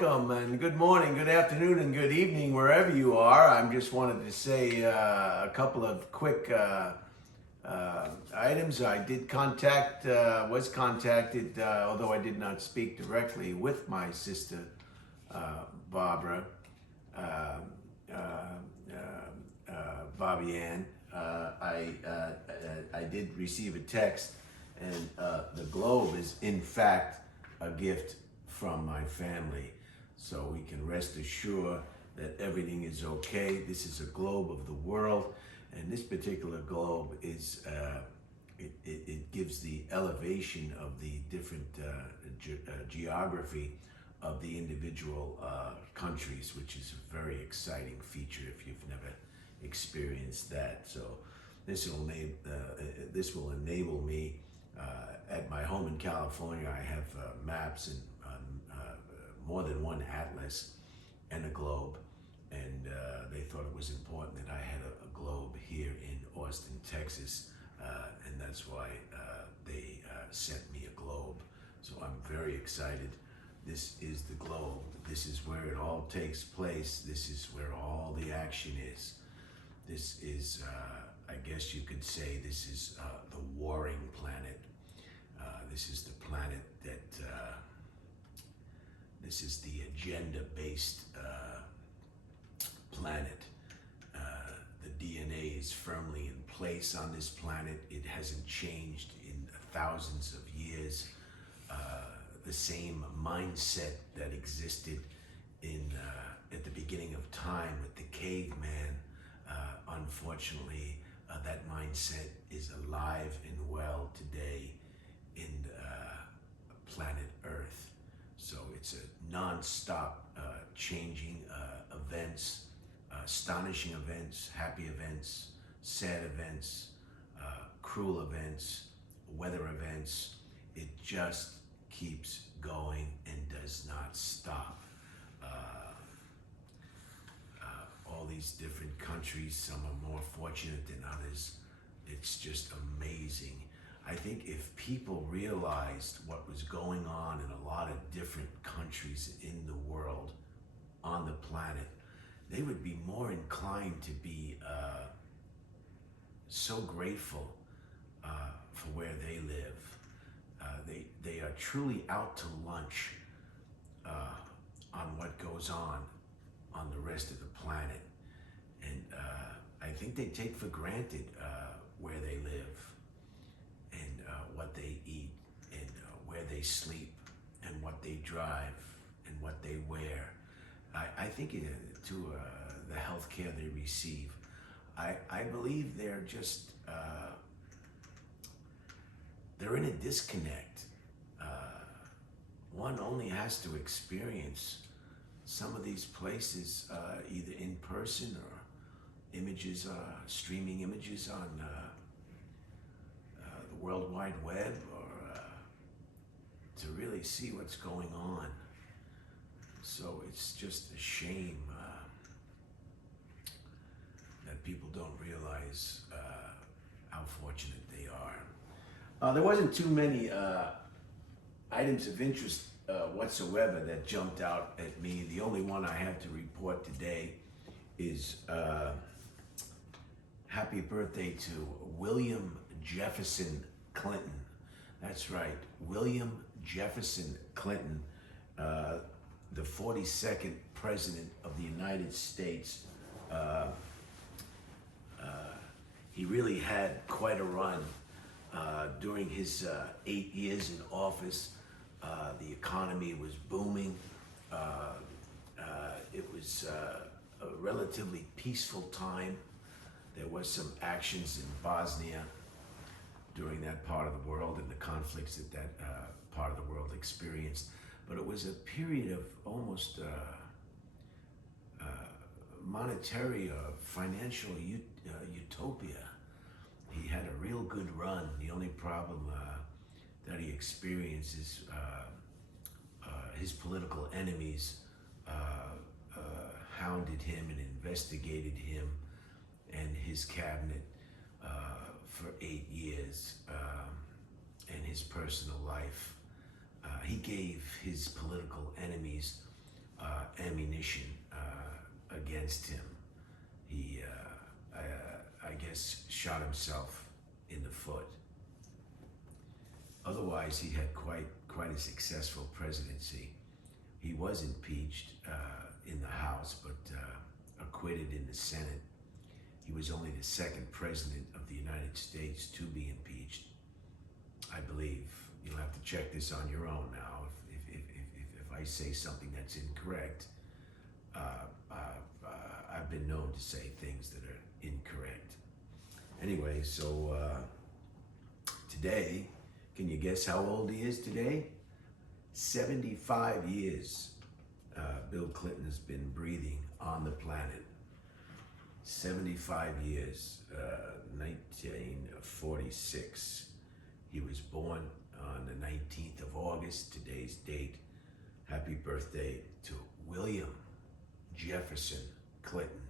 welcome and good morning, good afternoon, and good evening wherever you are. I just wanted to say a couple of quick items. I did was contacted, although I did not speak directly with my sister Barbara, uh, uh, Bobby Ann. I did receive a text, and the globe is in fact a gift from my family, so we can rest assured that everything is okay. This is a globe of the world, and this particular globe is it gives the elevation of the different geography of the individual countries, which is a very exciting feature if you've never experienced that. So this will enable me at my home in California. I have maps and more than one atlas and a globe, and they thought it was important that I had a globe here in Austin, Texas, and that's why they sent me a globe. So I'm very excited. This is the globe. This is where it all takes place. This is where all the action is. This is, I guess you could say, this is the warring planet. This is the planet that, this is the agenda-based planet. The DNA is firmly in place on this planet. It hasn't changed in thousands of years. The same mindset that existed at the beginning of time with the caveman, unfortunately, that mindset is alive and well today in planet Earth. So it's a non-stop changing events, astonishing events, happy events, sad events, cruel events, weather events. It just keeps going and does not stop. All these different countries, some are more fortunate than others. It's just amazing. I think if people realized what was going on in a lot of different countries in the world, on the planet, they would be more inclined to be so grateful for where they live. They are truly out to lunch on what goes on the rest of the planet. And I think they take for granted where they live, and what they eat, and where they sleep, and what they drive, and what they wear. I think to the health care they receive. I believe they're just, they're in a disconnect. One only has to experience some of these places either in person or images, streaming images on the World Wide Web, or to really see what's going on. So it's just a shame that people don't realize how fortunate they are. There wasn't too many items of interest whatsoever that jumped out at me. The only one I have to report today is happy birthday to William Jefferson Clinton. That's right, William Jefferson Clinton, the 42nd President of the United States. He really had quite a run during his 8 years in office. The economy was booming. It was a relatively peaceful time. There was some actions in Bosnia during that part of the world and the conflicts that part of the world experienced. But it was a period of almost monetary or financial utopia. He had a real good run. The only problem that he experienced is his political enemies hounded him and investigated him and his cabinet for 8 years, and his personal life. He gave his political enemies ammunition against him. He, I guess, shot himself in the foot. Otherwise, he had quite a successful presidency. He was impeached in the House, but acquitted in the Senate. He was only the second president of the United States to be impeached. I believe you'll have to check this on your own now. If I say something that's incorrect, I've been known to say things that are incorrect. Anyway, so today, can you guess how old he is today? 75 years Bill Clinton has been breathing on the planet. 75 years, 1946. He was born on the 19th of August, today's date. Happy birthday to William Jefferson Clinton,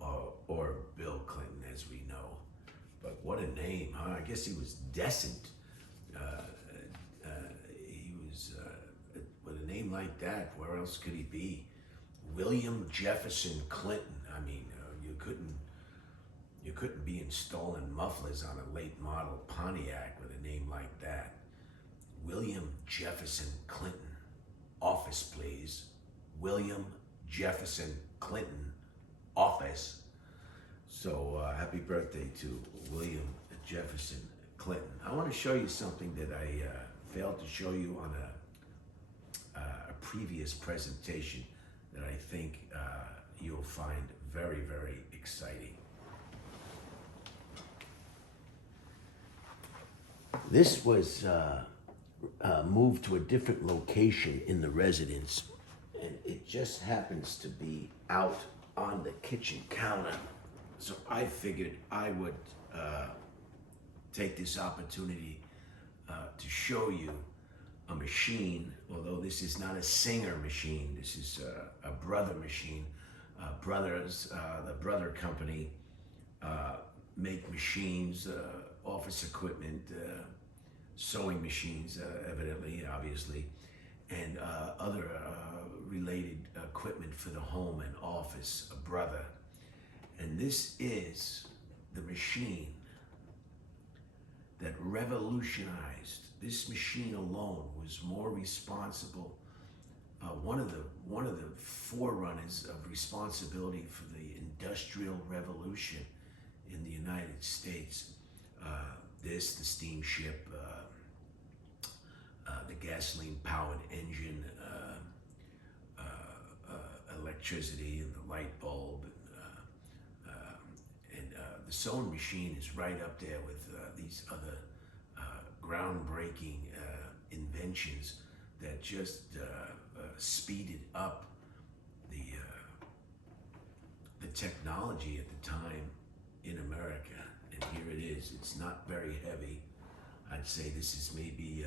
or Bill Clinton as we know. But what a name, huh? I guess he was decent. He was, with a name like that, where else could he be? William Jefferson Clinton. I mean, you couldn't be installing mufflers on a late model Pontiac with a name like that. William Jefferson Clinton. Office, please. William Jefferson Clinton. Office. So happy birthday to William Jefferson Clinton. I want to show you something that I failed to show you on a previous presentation that I think you'll find very, very exciting. This was moved to a different location in the residence, and it just happens to be out on the kitchen counter. So I figured I would take this opportunity to show you a machine, although this is not a Singer machine, this is a Brother machine. Brothers, the Brother company, make machines, office equipment, sewing machines, evidently, obviously, and other related equipment for the home and office, a Brother. And this is the machine that revolutionized. This machine alone was more responsible, one of the forerunners of responsibility for the Industrial Revolution in the United States. The steamship, the gasoline-powered engine, electricity, and the light bulb, and the sewing machine is right up there with these other groundbreaking inventions that just speeded up the technology at the time in America. And here it is. It's not very heavy. I'd say this is maybe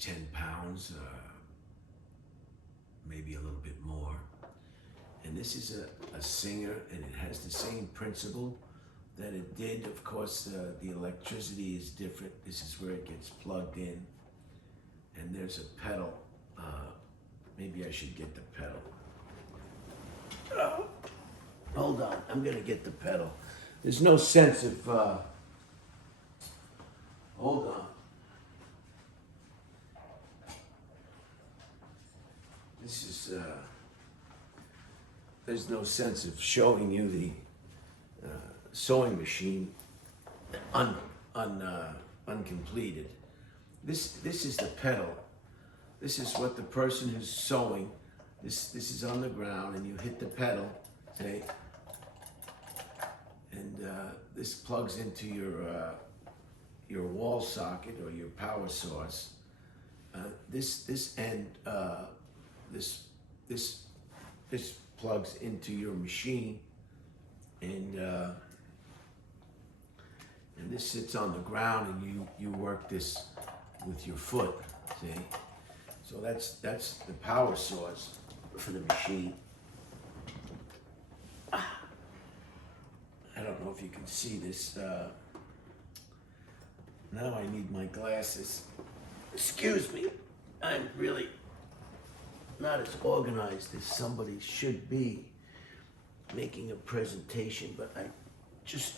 10 pounds, maybe a little bit more. And this is a Singer, and it has the same principle that it did. Of course, the electricity is different. This is where it gets plugged in. And there's a pedal. Maybe I should get the pedal. Oh, hold on, I'm gonna get the pedal. There's no sense of, hold on. This is, there's no sense of showing you the sewing machine uncompleted. This is the pedal. This is what the person who's sewing, this is on the ground, and you hit the pedal, okay? And this plugs into your wall socket or your power source. This end, this plugs into your machine, and this sits on the ground, and you work this with your foot. See, so that's the power source for the machine. I don't know if you can see this. Now I need my glasses. Excuse me, I'm really not as organized as somebody should be making a presentation, but I just...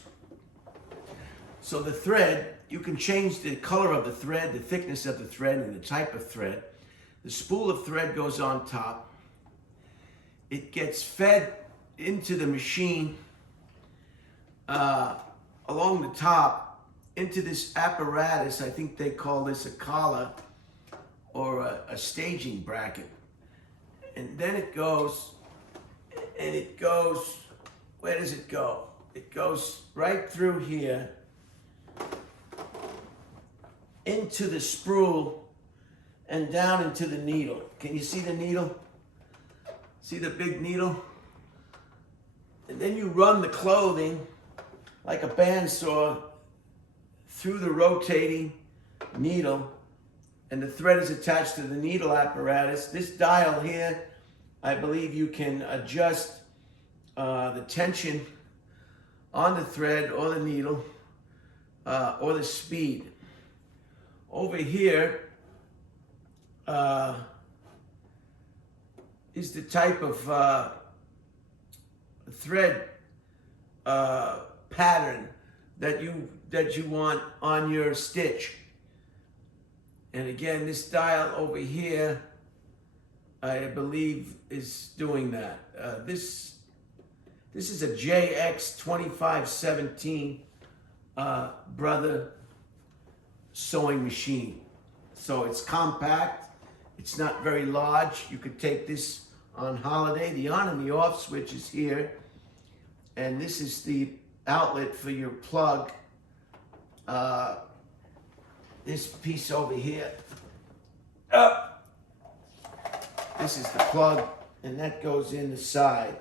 So the thread, you can change the color of the thread, the thickness of the thread, and the type of thread. The spool of thread goes on top. It gets fed into the machine along the top into this apparatus. I think they call this a collar or a staging bracket. And then it goes, and it goes, where does it go? It goes right through here into the spool and down into the needle. Can you see the needle? See the big needle? And then you run the clothing like a bandsaw through the rotating needle, and the thread is attached to the needle apparatus. This dial here, I believe you can adjust the tension on the thread or the needle or the speed. Over here is the type of thread pattern that you want on your stitch. And again, this dial over here, I believe, is doing that. This is a JX2517 Brother sewing machine. So it's compact, it's not very large. You could take this on holiday. The on and the off switch is here, and this is the outlet for your plug. This piece over here, this is the plug, and that goes in the side.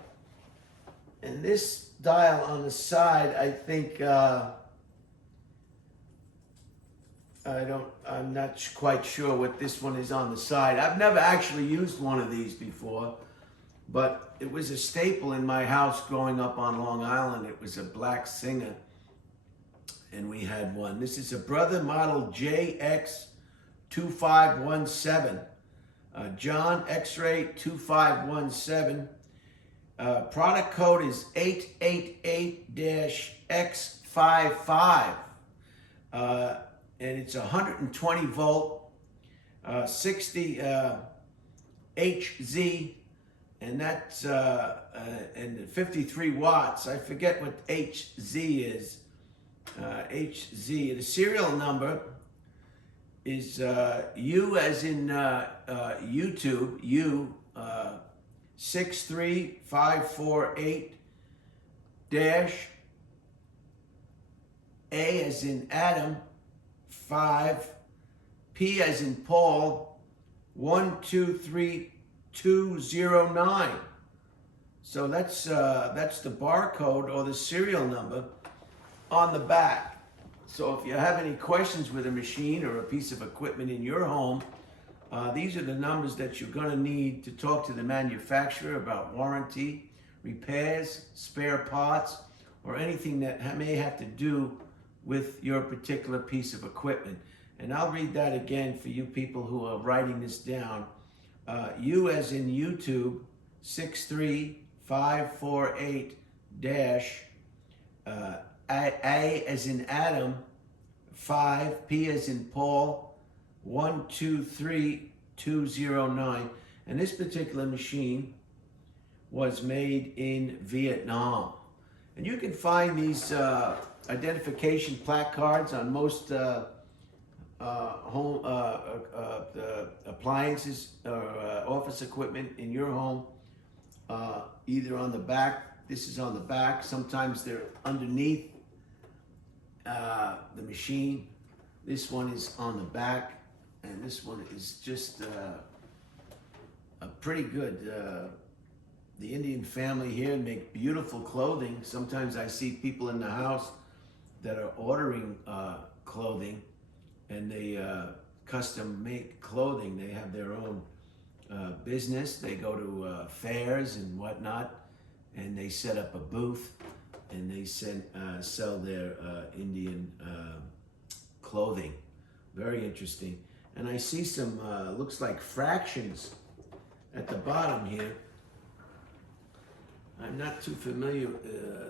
And this dial on the side, I think, I'm not quite sure what this one is on the side. I've never actually used one of these before, but it was a staple in my house growing up on Long Island. It was a black Singer, and we had one. This is a Brother model JX2517. John X-Ray 2517. Product code is 888-X55. And it's 120 volt, 60 HZ, and that's and 53 watts. I forget what HZ is. HZ. The serial number is U as in YouTube, U 63548 dash A as in Adam 5, P as in Paul 123209. So that's the barcode or the serial number on the back. So if you have any questions with a machine or a piece of equipment in your home, these are the numbers that you're going to need to talk to the manufacturer about warranty, repairs, spare parts, or anything that may have to do with your particular piece of equipment. And I'll read that again for you people who are writing this down. U as in YouTube, 63548 dash A as in Adam, 5, P as in Paul, 123209. And this particular machine was made in Vietnam. And you can find these identification placards on most home appliances or office equipment in your home, either on the back. This is on the back. Sometimes they're underneath the machine. This one is on the back, and this one is just a pretty good. The Indian family here make beautiful clothing. Sometimes I see people in the house that are ordering clothing, and they custom make clothing. They have their own business. They go to fairs and whatnot, and they set up a booth, and they sell their Indian clothing. Very interesting. And I see some, looks like fractions at the bottom here. I'm not too familiar.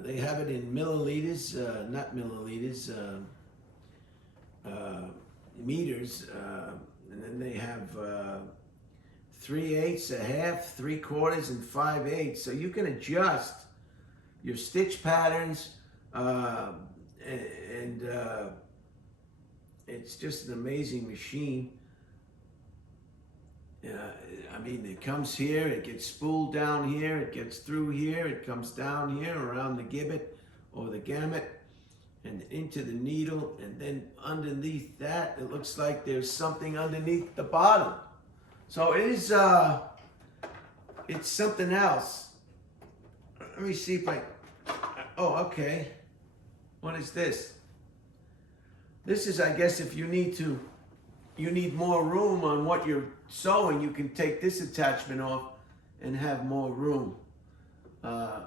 They have it in milliliters, not milliliters, meters. And then they have 3/8, a half, 3/4, and 5/8. So you can adjust your stitch patterns, and it's just an amazing machine. I mean, it comes here, it gets spooled down here, it gets through here, it comes down here around the gibbet or the gamut and into the needle, and then underneath that, it looks like there's something underneath the bottom. So it is, it's something else. Let me see if oh, okay. What is this? This is, I guess, if you need more room on what you're sewing, you can take this attachment off and have more room. Oh,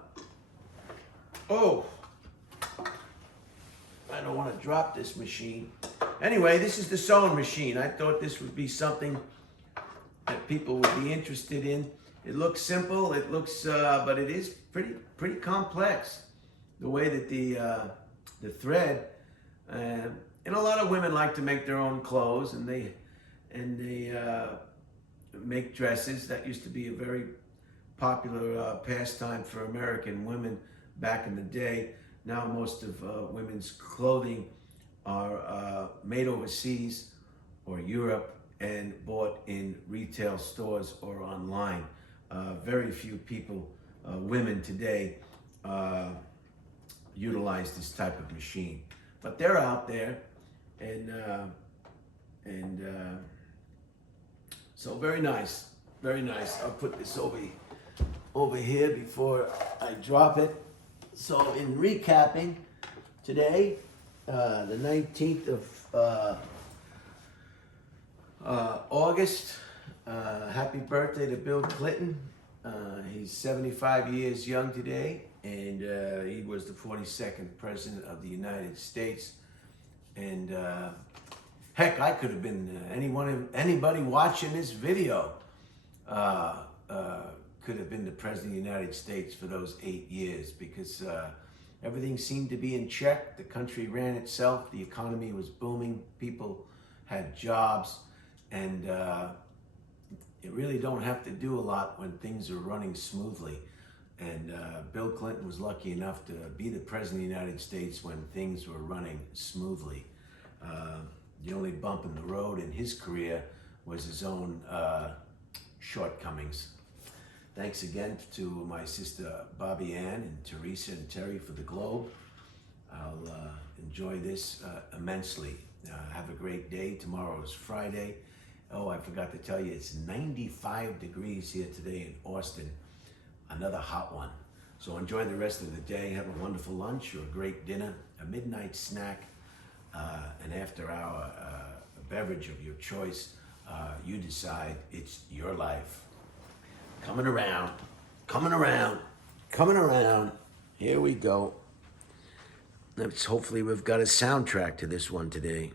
I don't want to drop this machine. Anyway, this is the sewing machine. I thought this would be something that people would be interested in. It looks simple. It looks, but it is pretty complex. The way that the thread, and a lot of women like to make their own clothes, and they make dresses. That used to be a very popular pastime for American women back in the day. Now most of women's clothing are made overseas or Europe and bought in retail stores or online. Very few people, women today, utilize this type of machine, but they're out there, and so very nice, very nice. I'll put this over here before I drop it. So in recapping, today, the 19th of August, happy birthday to Bill Clinton. He's 75 years young today, and he was the 42nd president of the United States. And heck, I could have been anybody watching this video could have been the president of the United States for those 8 years, because everything seemed to be in check. The country ran itself. The economy was booming. People had jobs, and you really don't have to do a lot when things are running smoothly. And Bill Clinton was lucky enough to be the president of the United States when things were running smoothly. The only bump in the road in his career was his own shortcomings. Thanks again to my sister Bobby Ann and Teresa and Terry for the Globe. I'll enjoy this immensely. Have a great day. Tomorrow is Friday. Oh, I forgot to tell you, it's 95 degrees here today in Austin. Another hot one. So enjoy the rest of the day. Have a wonderful lunch or a great dinner, a midnight snack, an after-hour beverage of your choice. You decide. It's your life. Coming around, coming around, coming around. Here we go. Hopefully we've got a soundtrack to this one today.